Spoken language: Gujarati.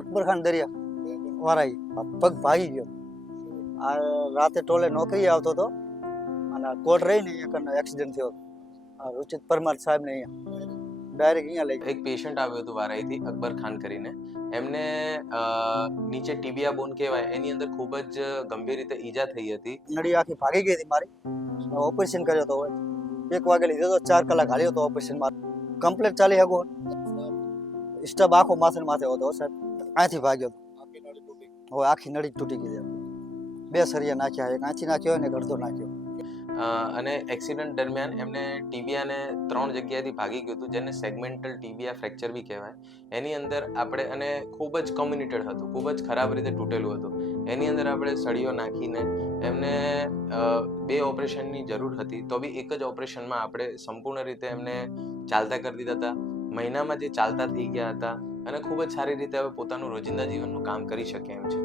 અકબર ખાન દરિયા વારાઈ પગ ભાગી ગયો. આ રાતે ટોલે નોકરી આવતો હતો અને કોટ રહી ને અહીંયા એક્સિડન્ટ થયો. આ રુચિત પરમાર સાહેબ ને અહીંયા ડાયરેક્ટ અહીંયા લઈ એક પેશન્ટ આવ્યું હતું વારાઈથી, અકબર ખાન કરીને. એમને નીચે ટીબિયા બોન કહેવાય, એની અંદર ખૂબ જ ગંભીર રીતે ઈજા થઈ હતી. નળી આખી ભાગી ગઈ હતી મારી. ઓપરેશન કર્યો હતો. 1 વાગે લીધો તો 4 કલાક હાલ્યો હતો ઓપરેશન માં. કમ્પ્લીટ ચાલી શકો. સ્ટબ આખો માથે માથે હતો સાહેબ. અહીંથી ભાગ્યો હતો. હવે આખી નળી તૂટી ગઈ. 2 સરિયા નાખ્યા, એક આંચી નાખ્યો અને એક અડધો નાખ્યો. અને એક્સિડન્ટ દરમિયાન એમને ટીબિયાને 3 જગ્યાએથી ભાગી ગયું હતું, જેને સેગમેન્ટલ ટીબિયા ફ્રેક્ચર બી કહેવાય. એની અંદર આપણે, અને ખૂબ જ કમ્યુનિટેડ હતું, ખૂબ જ ખરાબ રીતે તૂટેલું હતું. એની અંદર આપણે સળીઓ નાખીને એમને 2 ઓપરેશનની જરૂર હતી, તો બી એક જ ઓપરેશનમાં આપણે સંપૂર્ણ રીતે એમને ચાલતા કરી દીધા હતા. મહિનામાં જે ચાલતા થઈ ગયા હતા અને ખૂબ જ સારી રીતે હવે પોતાનું રોજિંદા જીવનનું કામ કરી શકે એમ છે.